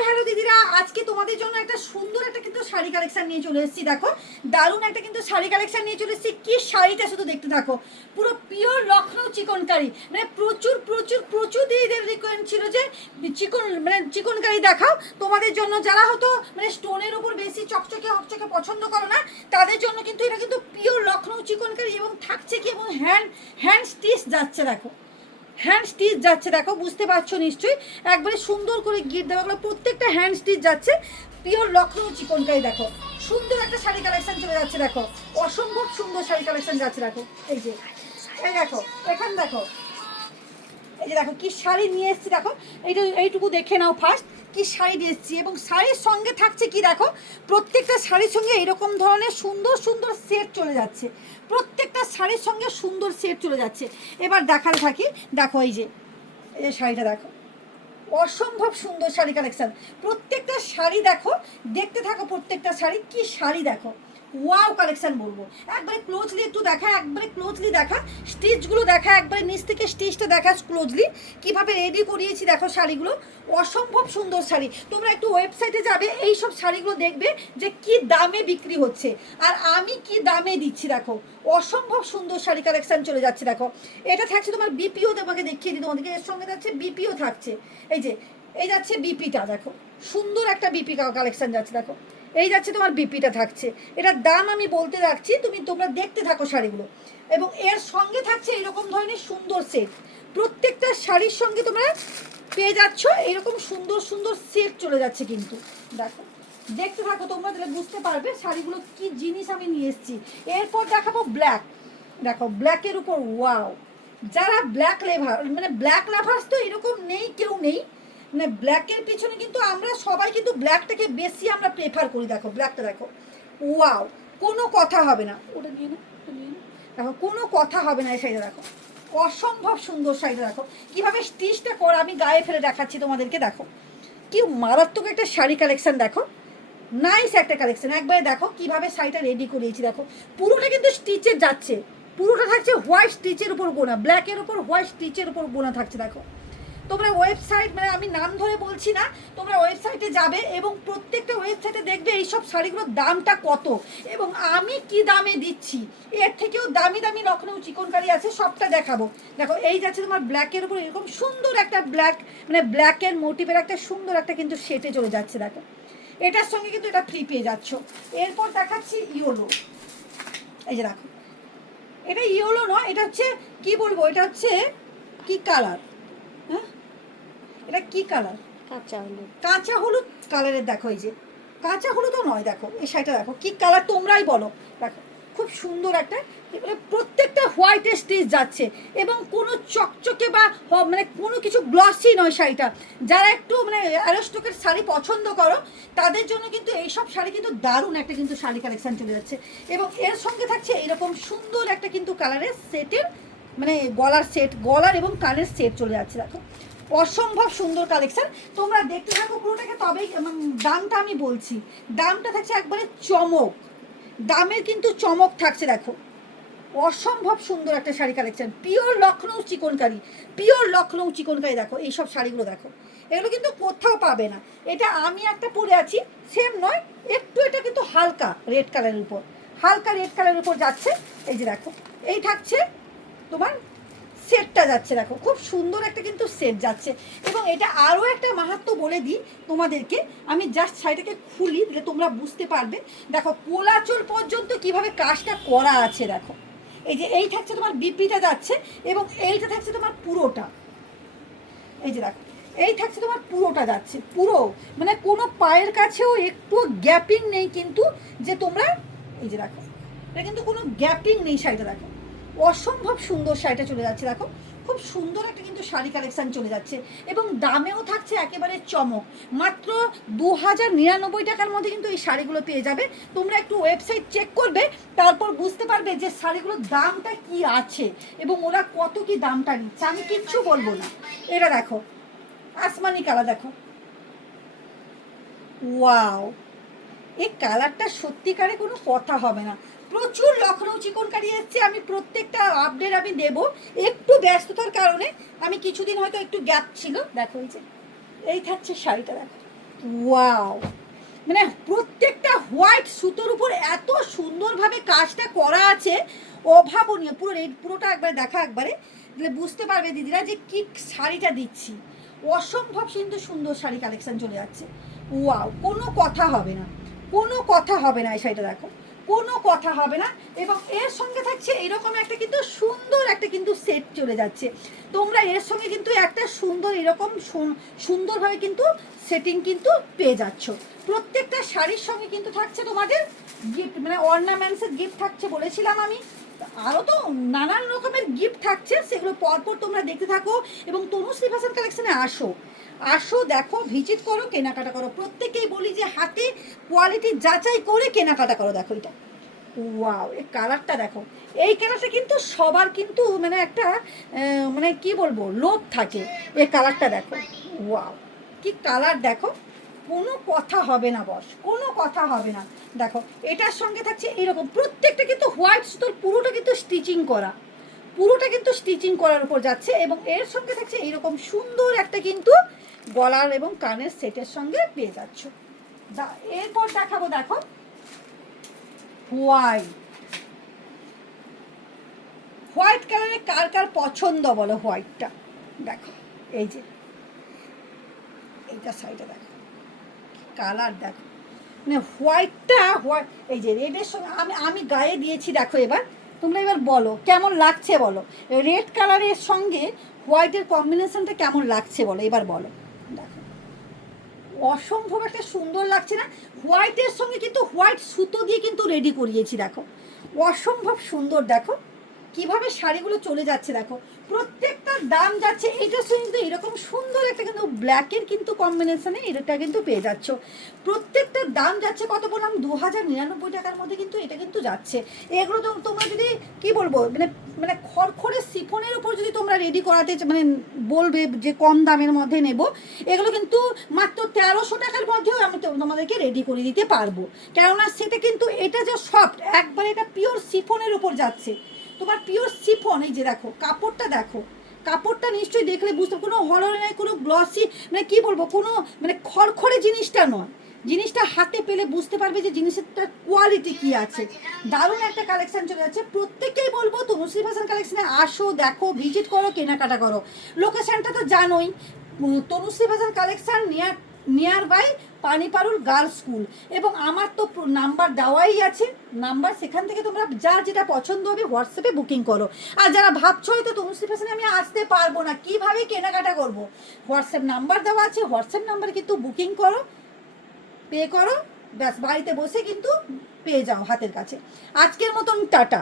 Hi hello দিদিরা, আজকে তোমাদের জন্য একটা সুন্দর একটা কিন্তু শাড়ি কালেকশন নিয়ে চলে এসেছি। দেখো দারুণ একটা কিন্তু শাড়ি কালেকশন নিয়ে চলে এসেছি। কি শাড়িটা শুধু দেখতে থাকো, পুরো পিওর লখনৌ চিকনকারি। মানে প্রচুর প্রচুর প্রচুর দিদিদের রিকোয়েস্ট ছিল যে চিকনকারি দেখাও তোমাদের জন্য, যারা হয়তো স্টোনের উপর বেশি চকচকে হকচকে পছন্দ করো না, তাদের জন্য কিন্তু এটা কিন্তু পিওর লখনৌ চিকনকারি। এবং থাকছে কি, এবং হ্যান্ড স্টিচ যাচ্ছে। দেখো হ্যান্ড স্টিচ যাচ্ছে, দেখো বুঝতে পারছো নিশ্চয়ই, একবারে সুন্দর করে গিট দেওয়া, প্রত্যেকটা হ্যান্ড স্টিচ যাচ্ছে। পিওর লখনৌ চিকনকারি। দেখো সুন্দর একটা শাড়ি কালেকশন চলে যাচ্ছে। দেখো অসম্ভব সুন্দর শাড়ি কালেকশন যাচ্ছে। দেখো এই যে, এই দেখো এখানে দেখো, এই যে দেখো কি শাড়ি নিয়ে এসেছি। দেখো এইটুকু দেখে নাও ফার্স্ট, কি শাড়ি নিয়ে এসেছি। এবং শাড়ির সঙ্গে থাকছে কি, দেখো প্রত্যেকটা শাড়ির সঙ্গে এরকম ধরনের সুন্দর সুন্দর সেট চলে যাচ্ছে। প্রত্যেকটা শাড়ির সঙ্গে সুন্দর সেট চলে যাচ্ছে। এবার দেখাতে থাকি। দেখো এই যে শাড়িটা দেখো, অসম্ভব সুন্দর শাড়ি কালেকশন। প্রত্যেকটা শাড়ি দেখো, দেখতে থাকো প্রত্যেকটা শাড়ি। কি শাড়ি দেখো, ওয়াও কালেকশন বলবো। একবারে ক্লোজলি একটু দেখা, একবারে ক্লোজলি দেখা, স্টিচগুলো দেখা, একবারে নিচ থেকে স্টিচটা দেখা ক্লোজলি, কিভাবে রেডি করিয়েছি দেখো শাড়িগুলো। অসম্ভব সুন্দর শাড়ি। তোমরা একটু ওয়েবসাইটে যাবে, এই সব শাড়িগুলো দেখবে যে কি দামে বিক্রি হচ্ছে আর আমি কি দামে দিচ্ছি। দেখো অসম্ভব সুন্দর শাড়ি কালেকশন চলে যাচ্ছে। দেখো এটা থাকছে তোমার বিপিও, তোমাকে দেখিয়ে দিই তোমাদেরকে। এর সঙ্গে যাচ্ছে বিপিও থাকছে। এই যে এই যাচ্ছে বিপিটা, দেখো সুন্দর একটা বিপি কালেকশন যাচ্ছে। দেখো এই যাচ্ছে তোমার বিপিটা থাকছে। এটার দাম আমি বলতে রাখছি, তোমরা দেখতে থাকো শাড়িগুলো। এবং এর সঙ্গে থাকছে এরকম ধরনের সুন্দর সেট। প্রত্যেকটা শাড়ির সঙ্গে তোমরা পেয়ে যাচ্ছ এরকম সুন্দর সুন্দর সেট চলে যাচ্ছে কিন্তু। দেখো দেখতে থাকো তোমরা, তাহলে বুঝতে পারবে শাড়িগুলো কি জিনিস আমি নিয়ে এসেছি। এরপর দেখাবো ব্ল্যাক। দেখো ব্ল্যাকের উপর ওয়াও, যারা ব্ল্যাক লেভার ব্ল্যাক লাভার্স তো এরকম নেই, কেউ নেই। ব্ল্যাকের পিছনে কিন্তু আমরা সবাই কিন্তু ব্ল্যাকটাকে বেশি আমরা প্রেফার করি। দেখো ব্ল্যাকটা দেখো, ওয়াও, কোনো কথা হবে না। ওটা নিয়ে না, দেখো কোনো কথা হবে না। এই শাড়িটা দেখো, অসম্ভব সুন্দর শাড়িটা দেখো, কীভাবে স্টিচটা করা আমি গায়ে ফেলে দেখাচ্ছি তোমাদেরকে। দেখো কি মারাত্মক একটা শাড়ি কালেকশন। দেখো নাইস একটা কালেকশন। একবারে দেখো কিভাবে শাড়িটা রেডি করিয়েছি। দেখো পুরোটা কিন্তু স্টিচের যাচ্ছে, পুরোটা থাকছে হোয়াইট স্টিচের উপর বোনা, ব্ল্যাকের উপর হোয়াইট স্টিচের উপর বোনা থাকছে। দেখো তোমরা ওয়েবসাইট, আমি নাম ধরে বলছি না, তোমরা ওয়েবসাইটে যাবে এবং প্রত্যেকটা ওয়েবসাইটে দেখবে এইসব শাড়িগুলোর দামটা কত এবং আমি কি দামে দিচ্ছি। এর থেকেও দামি দামি লখনৌ চিকনকারি আছে, সবটা দেখাবো। দেখো এই যাচ্ছে তোমার ব্ল্যাকের উপর এরকম সুন্দর একটা ব্ল্যাকের মোটিভের একটা সুন্দর একটা কিন্তু সেটে চলে যাচ্ছে। দেখো এটার সঙ্গে কিন্তু এটা ফ্রি পেয়ে যাচ্ছ। এরপর দেখাচ্ছি ইয়োলো। এই যে দেখো, এটা ইয়োলো নয়, এটা হচ্ছে কি বলবো, এটা হচ্ছে কি কালার, হ্যাঁ এটা কি কালার, কাঁচা হলুদ। কাঁচা হলুদ কালারের। দেখো এই যে কাঁচা হলুদও নয়, দেখো এই শাড়িটা দেখো কি কালার, তোমরাই বলো। দেখো খুব সুন্দর একটা, প্রত্যেকটা হোয়াইটের স্টিচ যাচ্ছে এবং কোনো চকচকে বা কোনো কিছু গ্লসি নয় শাড়িটা। যারা একটু অ্যারোস্টকের শাড়ি পছন্দ করো তাদের জন্য কিন্তু এইসব শাড়ি কিন্তু দারুণ একটা কিন্তু শাড়ি কালেকশন চলে যাচ্ছে। এবং এর সঙ্গে থাকছে এরকম সুন্দর একটা কিন্তু কালারের সেটের গলার সেট, গলার এবং কানের সেট চলে যাচ্ছে। দেখো অসম্ভব সুন্দর কালেকশন, তোমরা দেখতে থাকো পুরোটাকে। তবেই দামটা আমি বলছি, দামটা থাকছে একবারে চমক, দামের কিন্তু চমক থাকছে। দেখো অসম্ভব সুন্দর একটা sari collection, pure Lucknow chikankari, pure Lucknow chikankari. দেখো এইসব শাড়িগুলো দেখো, এগুলো কিন্তু কোথাও পাবে না। এটা আমি একটা পরে আছি, সেম নয়, একটু এটা কিন্তু হালকা রেড কালারের উপর, হালকা রেড কালারের উপর যাচ্ছে। এই যে দেখো এই থাকছে তোমার সেটটা যাচ্ছে। দেখো খুব সুন্দর একটা কিন্তু সেট যাচ্ছে। এবং এটা আরও একটা মাহাত্ম্য বলে দিই তোমাদেরকে, আমি জাস্ট শাড়িটাকে খুলি দিলে তোমরা বুঝতে পারবে। দেখো কোলাচল পর্যন্ত কিভাবে কাজটা করা আছে। দেখো এই যে এই থাকছে তোমার বিপিটা যাচ্ছে এবং এইটা থাকছে তোমার পুরোটা। এই যে দেখো এই থাকছে তোমার পুরোটা যাচ্ছে, পুরো কোনো পায়ের কাছেও একটু গ্যাপিং নেই কিন্তু, যে তোমরা এই যে দেখো এটা কিন্তু কোনো গ্যাপিং নেই শাড়িটা। দেখো অসম্ভব সুন্দর শাড়িটা চলে যাচ্ছে। দেখো খুব সুন্দর একটা কিন্তু শাড়ি কালেকশান চলে যাচ্ছে এবং দামেও থাকছে একেবারে চমক। মাত্র 2099 টাকার মধ্যে কিন্তু এই শাড়িগুলো পেয়ে যাবে। তোমরা একটু ওয়েবসাইট চেক করবে, তারপর বুঝতে পারবে যে শাড়িগুলোর দামটা কি আছে এবং ওরা কত কি দামটা নিচ্ছে। আমি কিচ্ছু বলবো না। এটা দেখো আসমানি কালার, দেখো ওয়াও, এই কালারটা সত্যিকারে কোনো কথা হবে না। প্রচুর লখনৌ চিকনকারি এসছে, আমি প্রত্যেকটা আপডেট আমি দেবো। একটু ব্যস্ততার কারণে আমি কিছুদিন হয়তো একটু গ্যাপ ছিল। দেখো এই যে এই থাকছে শাড়িটা, দেখো ওয়াও, মানে প্রত্যেকটা হোয়াইট সুতোর উপর এত সুন্দরভাবে কাজটা করা আছে, অভাবনীয়। পুরো রেড, পুরোটা একবার দেখা একবারে, তাহলে বুঝতে পারবে দিদিরা যে কি শাড়িটা দিচ্ছি। অসম্ভব কিন্তু সুন্দর শাড়ি কালেকশন চলে যাচ্ছে। ওয়াও, কোনো কথা হবে না, কোনো কথা হবে না। এই শাড়িটা দেখো, কোনো কথা হবে না। এবং এর সঙ্গে থাকছে এরকম একটা কিন্তু সুন্দর একটা কিন্তু সেট চলে যাচ্ছে। তোমরা এর সঙ্গে কিন্তু একটা সুন্দর এরকম সুন্দরভাবে কিন্তু সেটিং কিন্তু পেয়ে যাচ্ছ। প্রত্যেকটা শাড়ির সঙ্গে কিন্তু থাকছে তোমাদের গিফট, মানে অর্নামেন্টসের গিফট থাকছে বলেছিলাম আমি। আরও তো নানান রকমের গিফট থাকছে, সেগুলো পরপর তোমরা দেখতে থাকো এবং তনুশ্রী ফ্যাশন কালেকশনে আসো, আসো, দেখো, ভিজিট করো, কেনাকাটা করো। প্রত্যেকেই বলি যে হাতে কোয়ালিটি যাচাই করে কেনাকাটা করো। দেখো এটা, ওয়াও, এই কালারটা দেখো। এই কালারটা কিন্তু সবার কিন্তু মানে একটা মানে কি বলবো, লোভ থাকে। এই কালারটা দেখো, ওয়াও, কি কালার দেখো, কোনো কথা হবে না বস, কোনো কথা হবে না। দেখো এটার সঙ্গে থাকছে এইরকম, প্রত্যেকটা কিন্তু হোয়াইট সুতোর, পুরোটা কিন্তু স্টিচিং করা, পুরোটা কিন্তু স্টিচিং করার উপর যাচ্ছে। এবং এর সঙ্গে থাকছে এইরকম সুন্দর একটা কিন্তু গলার এবং কানের সেটের সঙ্গে পেয়ে যাচ্ছ। এরপর দেখাবো, দেখো হোয়াইট, হোয়াইট কালারে কার কার পছন্দ বলো হোয়াইটটা। দেখো এই যে এইটা সাইডে দেখো, কালার দেখো, মানে হোয়াইটটা, হোয়াইট, এই যে রেডের সঙ্গে আমি আমি গায়ে দিয়েছি। দেখো এবার তোমরা এবার বলো কেমন লাগছে, বলো রেড কালারের সঙ্গে হোয়াইটের কম্বিনেশনটা কেমন লাগছে বলো, এবার বলো। দেখো অসম্ভব একটা সুন্দর লাগছে না? হোয়াইটের সঙ্গে কিন্তু হোয়াইট সুতো দিয়ে কিন্তু রেডি করিয়েছি। দেখো অসম্ভব সুন্দর, দেখো কিভাবে শাড়িগুলো চলে যাচ্ছে। দেখো প্রত্যেকটার দাম যাচ্ছে, এটার সঙ্গে কিন্তু এরকম সুন্দর একটা কিন্তু ব্ল্যাকের কিন্তু কম্বিনেশনে এটা কিন্তু পেয়ে যাচ্ছ। প্রত্যেকটার দাম যাচ্ছে কত বললাম, 2099 টাকার মধ্যে কিন্তু এটা কিন্তু যাচ্ছে। এগুলো তো তোমরা যদি কি বলবো, মানে মানে খড়খড়ে সিফনের উপর যদি তোমরা রেডি করাতে মানে বলবে যে কম দামের মধ্যে নেব, এগুলো কিন্তু মাত্র 1300 টাকার মধ্যেও আমি তোমাদেরকে রেডি করে দিতে পারবো। কেননা সেটা কিন্তু এটা যে সফট, একবার এটা পিওর সিফনের উপর যাচ্ছে, তোমার পিওর সিফন। এই যে দেখো কাপড়টা, দেখো কাপড়টা নিশ্চয়ই দেখলে বুঝতে, কোনো হলরে নেই, কোনো গ্লসি, মানে কি বলবো, কোনো মানে খড়খড়ে জিনিসটা নয়। জিনিসটা হাতে পেলে বুঝতে পারবে যে জিনিসের কোয়ালিটি কি আছে। দারুণ একটা কালেকশন চলে যাচ্ছে। প্রত্যেককেই বলবো তনুশ্রী ফ্যাশন কালেকশনে আসো, দেখো, ভিজিট করো, কেনাকাটা করো। লোকেশনটা তো জানোই, Tanushree fashion collection nearby Paniparul girls school. এবং আমার তো নাম্বার দেওয়াই আছে, নাম্বার, সেখান থেকে তোমরা যা যেটা পছন্দ হবে হোয়াটসঅ্যাপে বুকিং করো। আর যারা ভাবছো হয়তো তনুশ্রী ফ্যাশনে আমি আসতে পারবো না, কীভাবে কেনাকাটা করব, হোয়াটসঅ্যাপ নাম্বার দেওয়া আছে, হোয়াটসঅ্যাপ নাম্বারে কিন্তু বুকিং করো, পে করো, ব্যাস বাড়িতে বসে কিন্তু পেয়ে যাও হাতের কাছে। আজকের মতন টাটা।